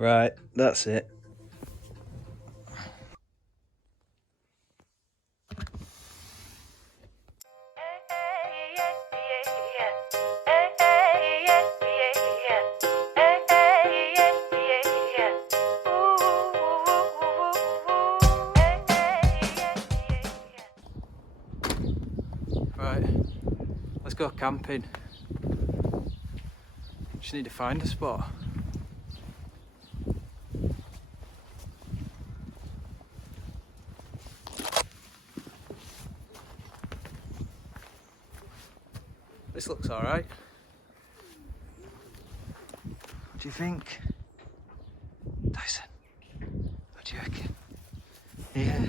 Right, that's it. Right, let's go camping. Just need to find a spot. This looks alright. What do you think? Dyson, what do you reckon? Yeah.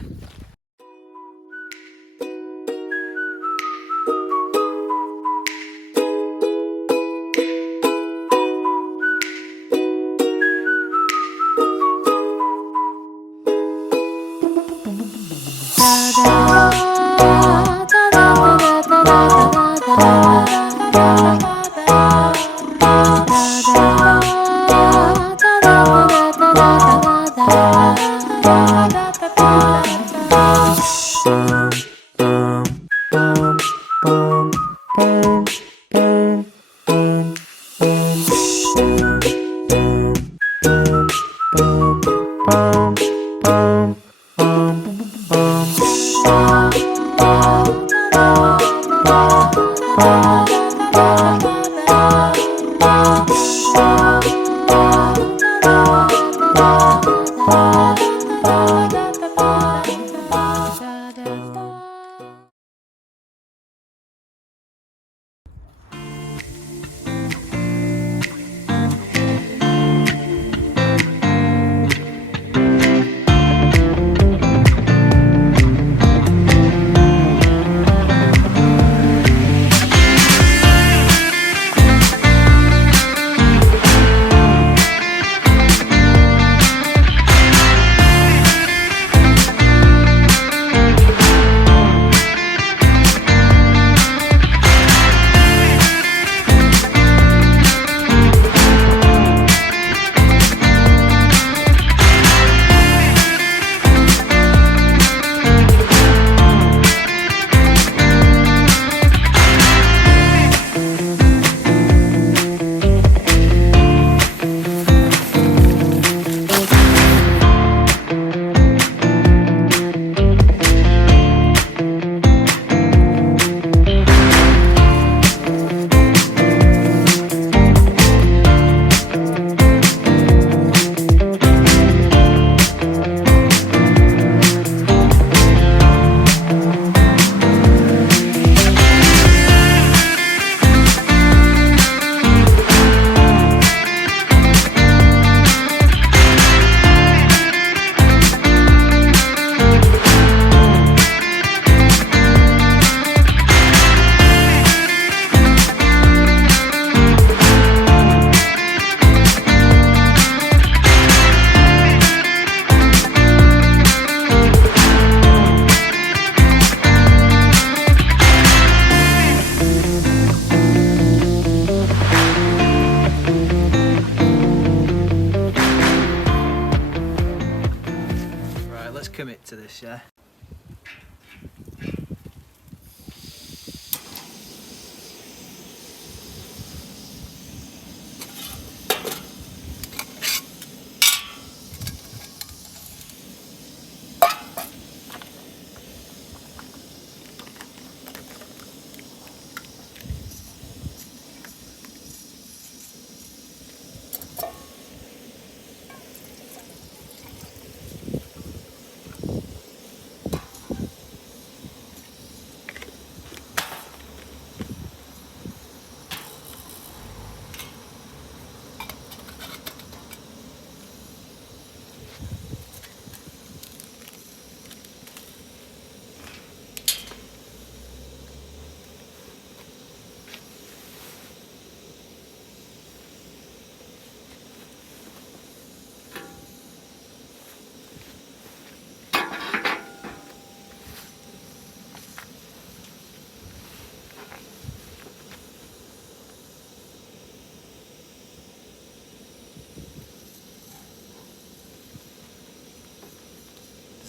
Commit to this, yeah?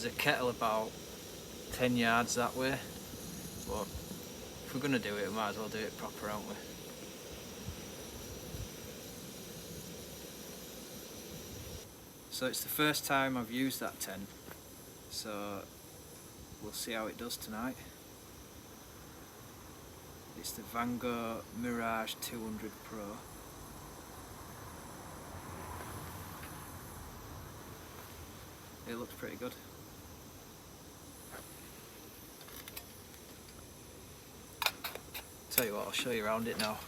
There's a kettle about 10 yards that way, but if we're going to do it, we might as well do it proper, aren't we? So it's the first time I've used that tent, so we'll see how it does tonight. It's the Vango Mirage 200 Pro. It looks pretty good. Tell you what, I'll show you around it now.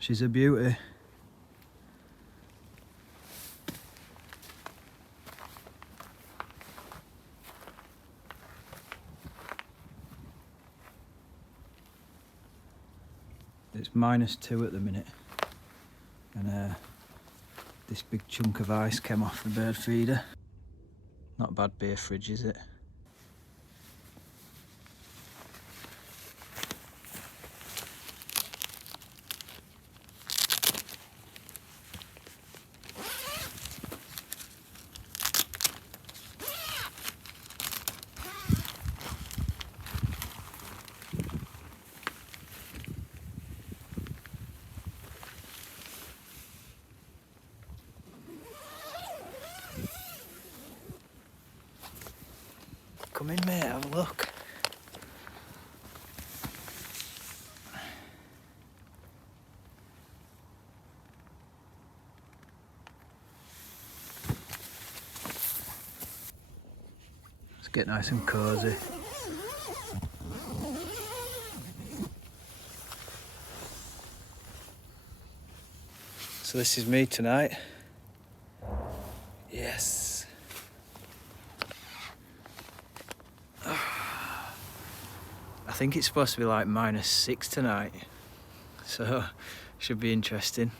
She's a beauty. It's -2 at the minute, and this big chunk of ice came off the bird feeder. Not a bad beer fridge, is it? Come in, mate, have a look. Let's get nice and cosy. So this is me tonight. Yes. I think it's supposed to be like -6 tonight, so should be interesting.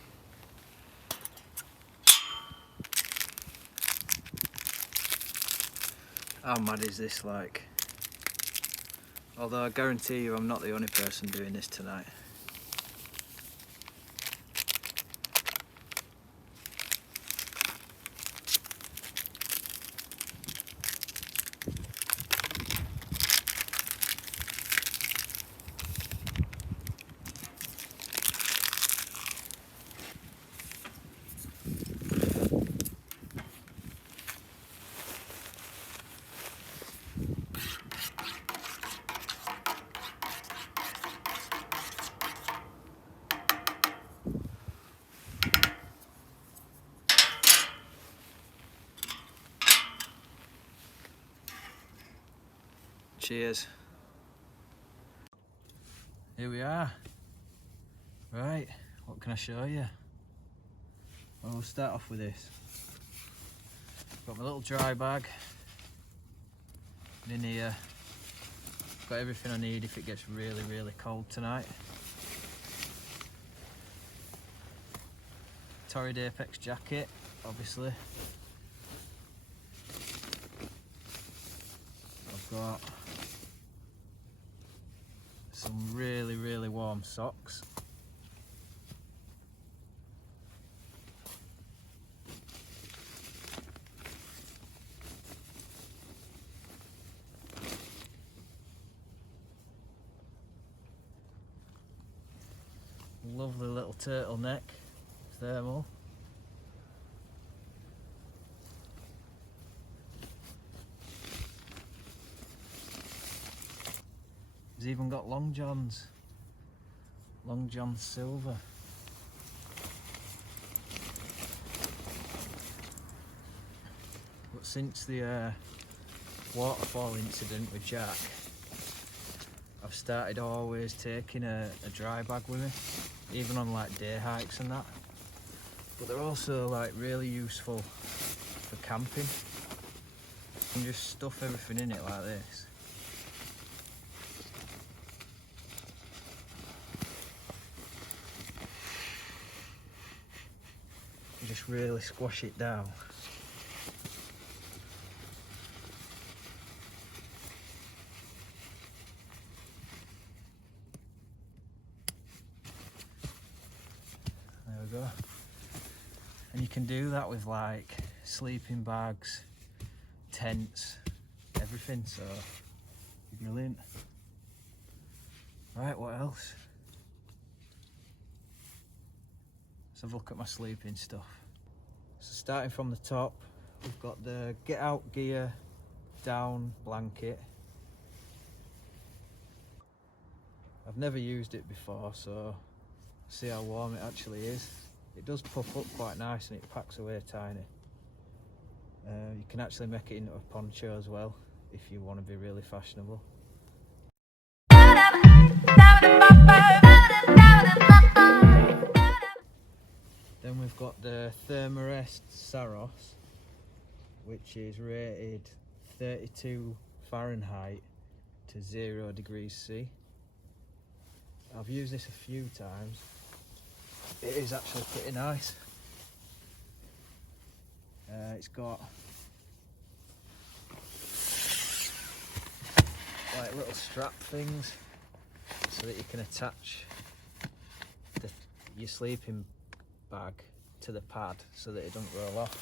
How mad is this like? Although I guarantee you I'm not the only person doing this tonight. Cheers. Here we are. Right, what can I show you? Well, we'll start off with this. Got my little dry bag. And in here, got everything I need if it gets really, really cold tonight. Torrid Apex jacket, obviously. I've got some really, really warm socks. Lovely little turtleneck, thermal. He's even got long johns. Long John silver. But since the waterfall incident with Jack, I've started always taking a dry bag with me, even on like day hikes and that. But they're also like really useful for camping. You can just stuff everything in it like this. You just really squash it down. There we go. And you can do that with like sleeping bags, tents, everything, so brilliant. Right, what else? Let's have a look at my sleeping stuff. So starting from the top, we've got the get out gear down blanket. I've never used it before, so see how warm it actually is. It does puff up quite nice and it packs away tiny. You can actually make it into a poncho as well if you want to be really fashionable. Then we've got the Thermarest Saros, which is rated 32 Fahrenheit to 0 degrees C. I've used this a few times. It is actually pretty nice. It's got like little strap things so that you can attach your sleeping bag to the pad so that it don't roll off.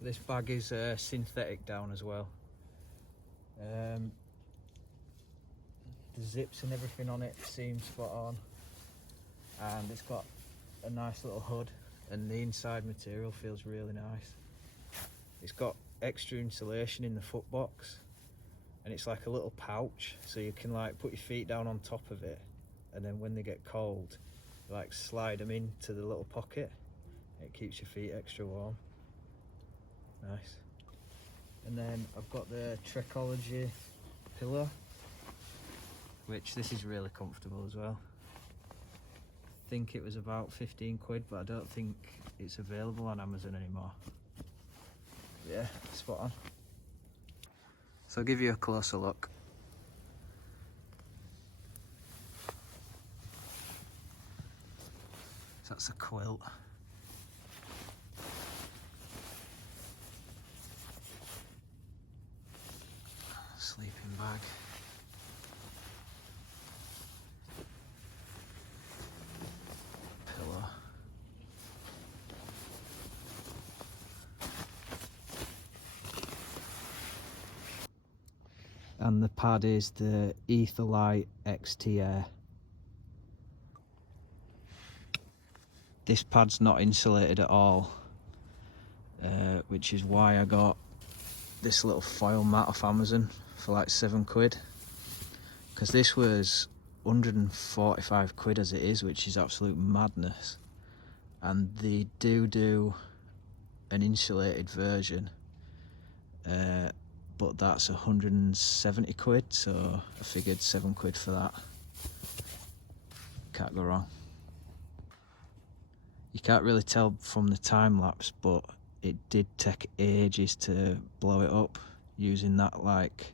This bag is synthetic down as well. The zips and everything on it seem spot on, and it's got a nice little hood and the inside material feels really nice. It's got extra insulation in the foot box and it's like a little pouch, so you can like put your feet down on top of it, and then when they get cold you like slide them into the little pocket. It keeps your feet extra warm. Nice. And then I've got the Trekology pillow, which this is really comfortable as well. I think it was about 15 quid, but I don't think it's available on Amazon anymore. Yeah, spot on. So I'll give you a closer look. So that's a quilt. Sleeping bag. Pillow. And the pad is the Etherlite XT Air. This pad's not insulated at all, which is why I got this little foil mat off Amazon for like 7 quid, because this was 145 quid as it is, which is absolute madness. And they do an insulated version, but that's 170 quid, so I figured 7 quid for that. Can't go wrong. You can't really tell from the time lapse, but it did take ages to blow it up using that, like,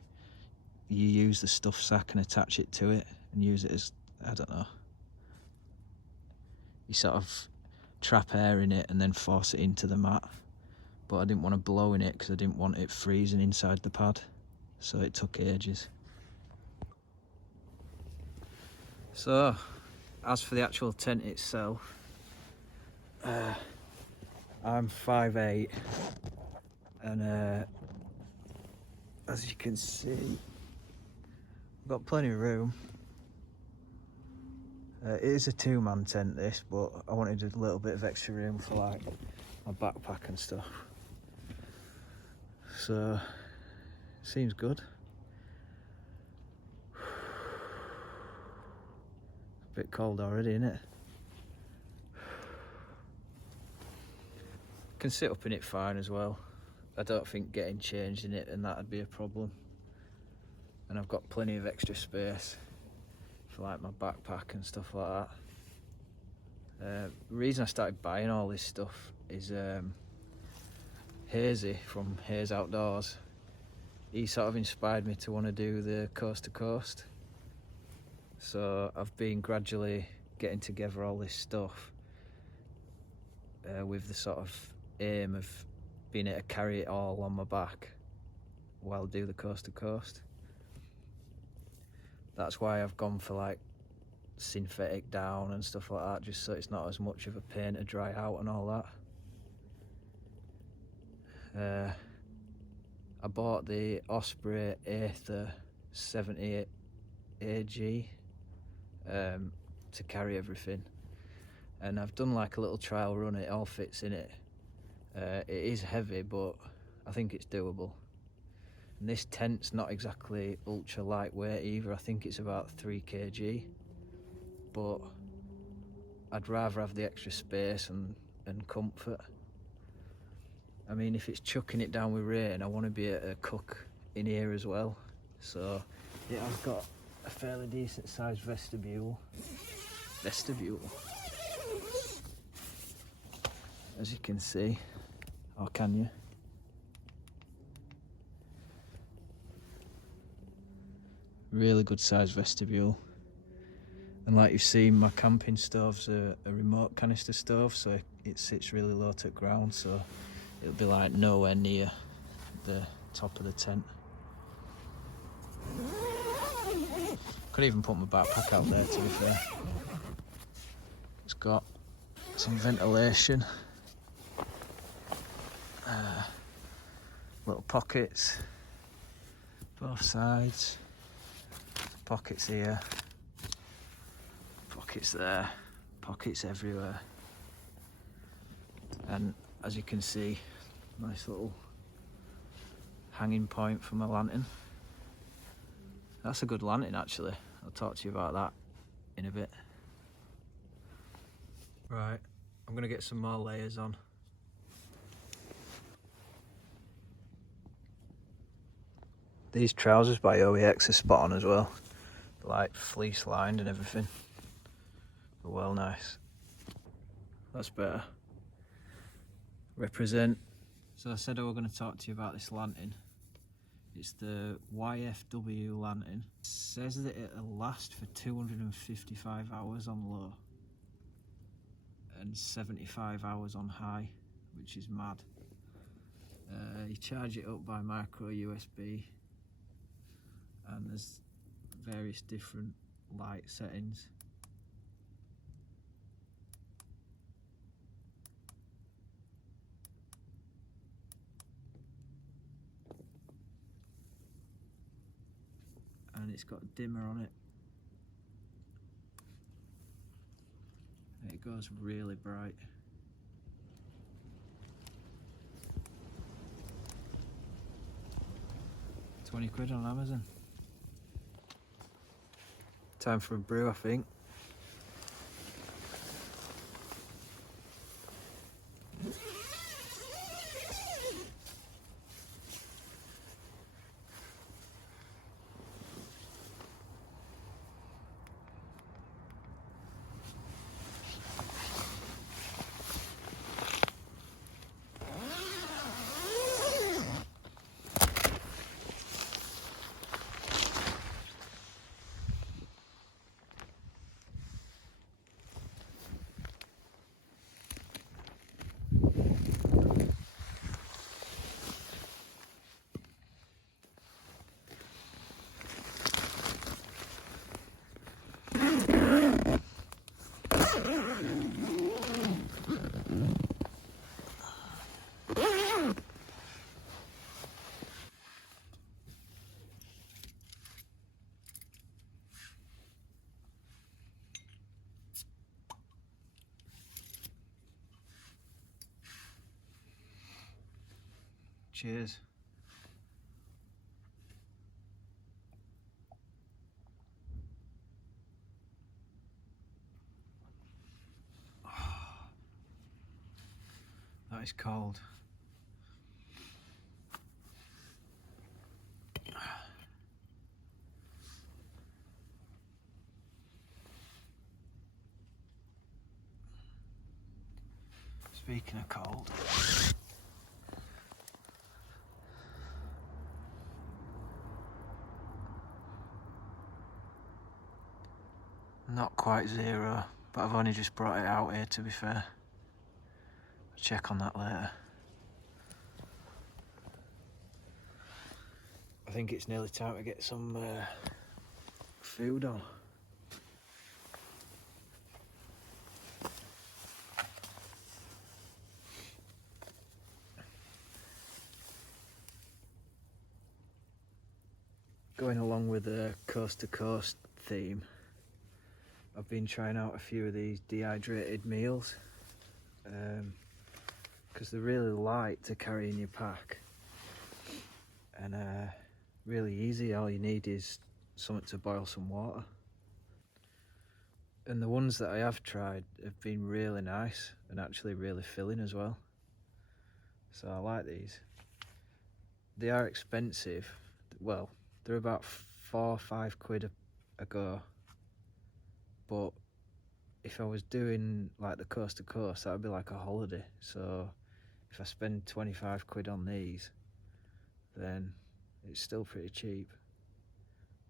you use the stuff sack and attach it to it and use it as, I don't know, you sort of trap air in it and then force it into the mat. But I didn't want to blow in it because I didn't want it freezing inside the pad, so it took ages. So, as for the actual tent itself, I'm 5'8", and as you can see, I've got plenty of room. It is a 2-man tent this, but I wanted a little bit of extra room for like my backpack and stuff. So, seems good. A bit cold already, isn't it? Can sit up in it fine as well. I don't think getting changed in it and that'd be a problem. And I've got plenty of extra space for like my backpack and stuff like that. The reason I started buying all this stuff is Hazy from Haze Outdoors. He sort of inspired me to want to do the coast to coast. So I've been gradually getting together all this stuff with the sort of aim of being able to carry it all on my back while I do the coast to coast. That's why I've gone for like synthetic down and stuff like that, just so it's not as much of a pain to dry out and all that. I bought the Osprey Aether 78 AG to carry everything, and I've done like a little trial run. It all fits in it. It is heavy, but I think it's doable. And this tent's not exactly ultra lightweight either. I think it's about 3 kg, but I'd rather have the extra space and comfort. I mean, if it's chucking it down with rain, I want to be able to cook in here as well. So it has got a fairly decent sized vestibule. As you can see, or can you? Really good sized vestibule. And like you've seen, my camping stove's a remote canister stove, so it sits really low to the ground, so it'll be like nowhere near the top of the tent. Could even put my backpack out there, to be fair. It's got some ventilation, little pockets both sides, pockets here, pockets there, pockets everywhere. And as you can see, nice little hanging point for my lantern. That's a good lantern actually. I'll talk to you about that in a bit. Right, I'm gonna get some more layers on. These trousers by OEX are spot on as well. They're like fleece lined and everything. They're well nice. That's better. Represent. So I said I was going to talk to you about this lantern. It's the YFW lantern. It says that it'll last for 255 hours on low and 75 hours on high, which is mad. You charge it up by micro USB, and there's various different light settings. And it's got a dimmer on it. It goes really bright. £20 on Amazon. Time for a brew, I think. Cheers. Oh, that is cold. Speaking of cold, Not quite 0, but I've only just brought it out here, to be fair. I'll check on that later. I think it's nearly time to get some food on. Going along with the coast to coast theme, I've been trying out a few of these dehydrated meals because they're really light to carry in your pack and really easy. All you need is something to boil some water. And the ones that I have tried have been really nice and actually really filling as well. So I like these. They are expensive. Well, they're about 4 or 5 quid a go. But if I was doing like the coast to coast, that would be like a holiday. So if I spend 25 quid on these, then it's still pretty cheap.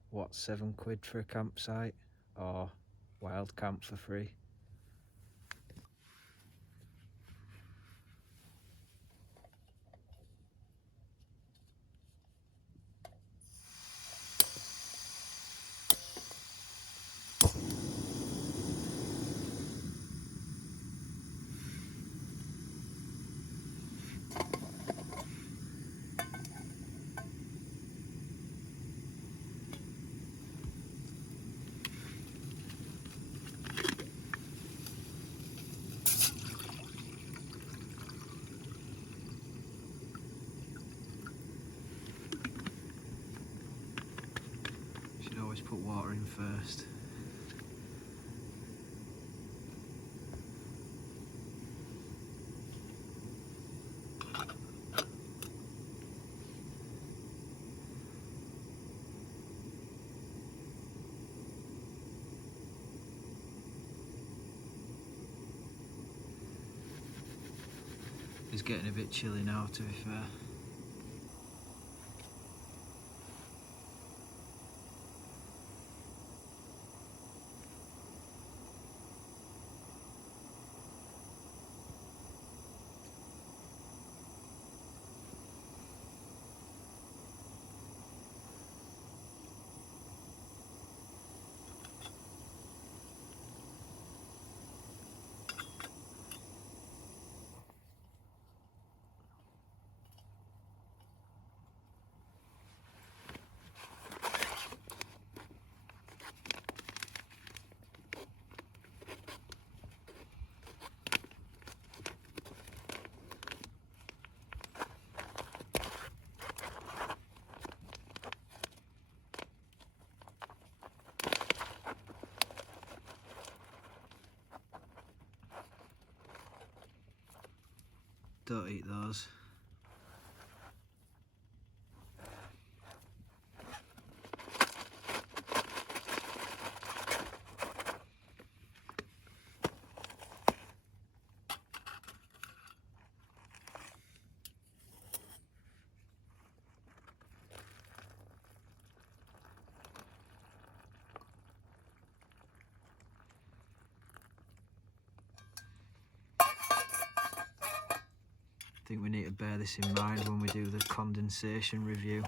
What, 7 quid for a campsite? Or wild camp for free? Should always put water in first. It's getting a bit chilly now, to be fair. Don't eat those. I think we need to bear this in mind when we do the condensation review.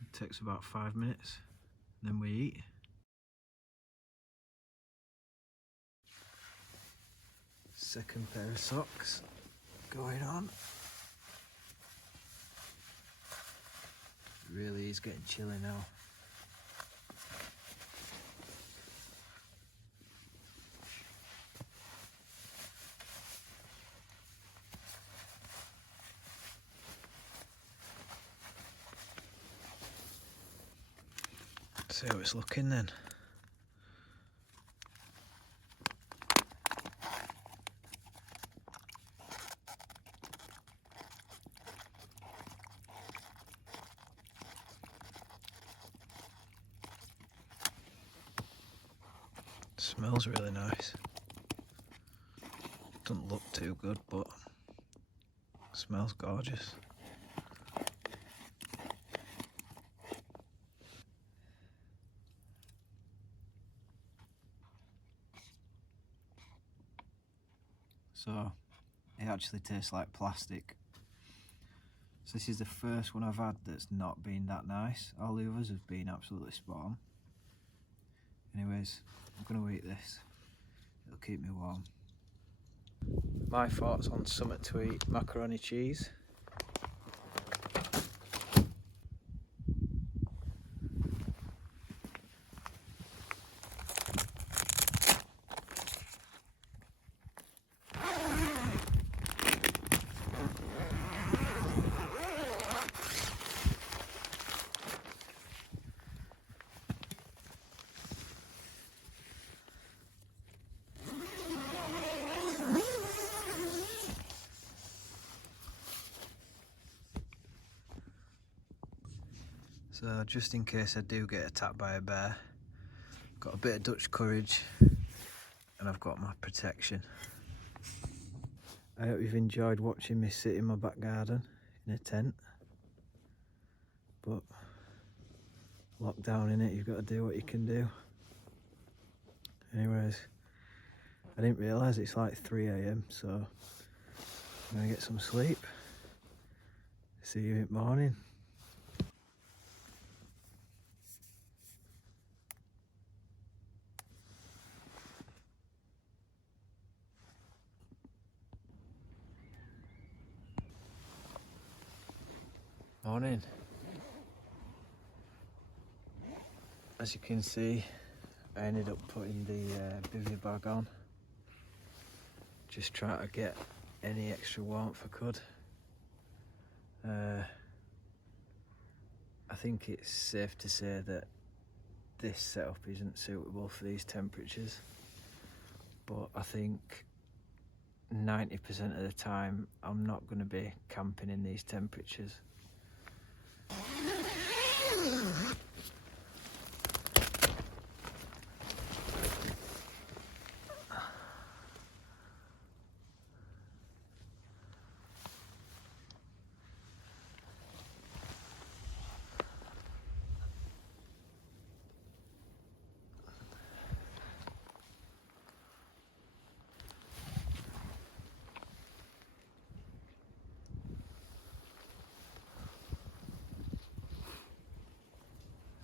It takes about 5 minutes. then we eat. Second pair of socks going on. It really is getting chilly now. See how it's looking then. Smells really nice. Doesn't look too good, but smells gorgeous. So it actually tastes like plastic. So this is the first one I've had that's not been that nice. All the others have been absolutely spot on. Anyways, I'm gonna eat this. It'll keep me warm. My thoughts on something to eat: macaroni cheese. So just in case I do get attacked by a bear, I've got a bit of Dutch courage and I've got my protection. I hope you've enjoyed watching me sit in my back garden in a tent, but locked down in it, you've got to do what you can do. Anyways, I didn't realise it's like 3 AM, so I'm gonna get some sleep. See you in the morning. Morning. As you can see, I ended up putting the bivy bag on. Just trying to get any extra warmth I could. I think it's safe to say that this setup isn't suitable for these temperatures, but I think 90% of the time I'm not going to be camping in these temperatures.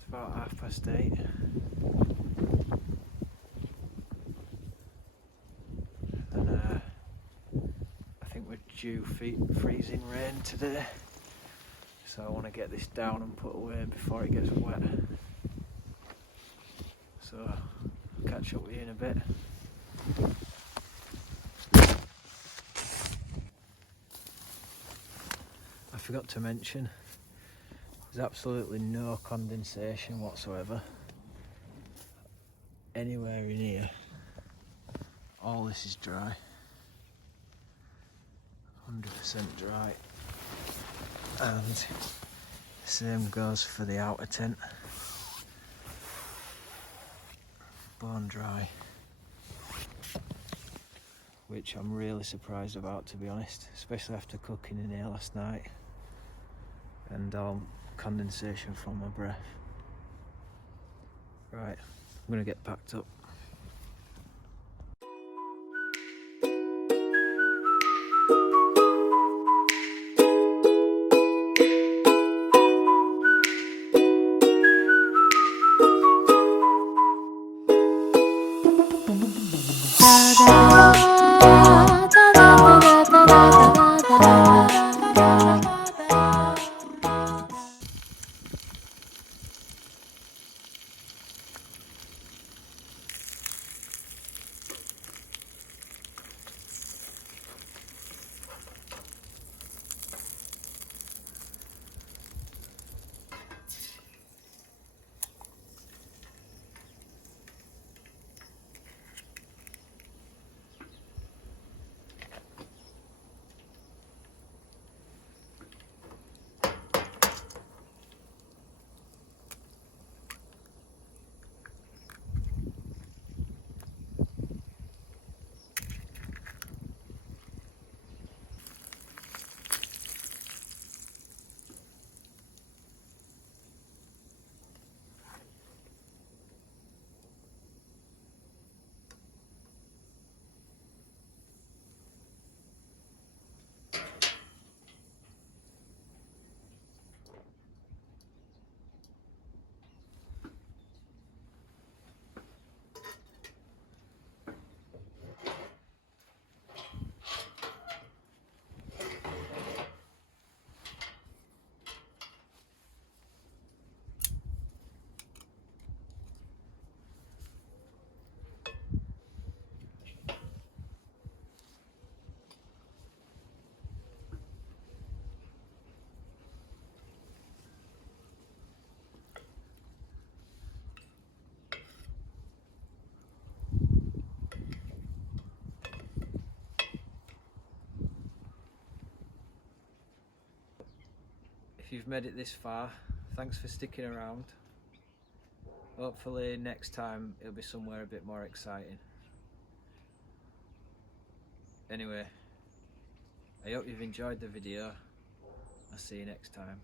About 8:30. And I think we're due freezing rain today, so I want to get this down and put away before it gets wet. So I'll catch up with you in a bit. I forgot to mention, there's absolutely no condensation whatsoever anywhere in here. All this is dry, 100% dry, and same goes for the outer tent, bone dry, which I'm really surprised about, to be honest, especially after cooking in here last night and all condensation from my breath. Right, I'm gonna get packed up. you've made it this far, thanks for sticking around. Hopefully next time it'll be somewhere a bit more exciting. Anyway, I hope you've enjoyed the video. I'll see you next time.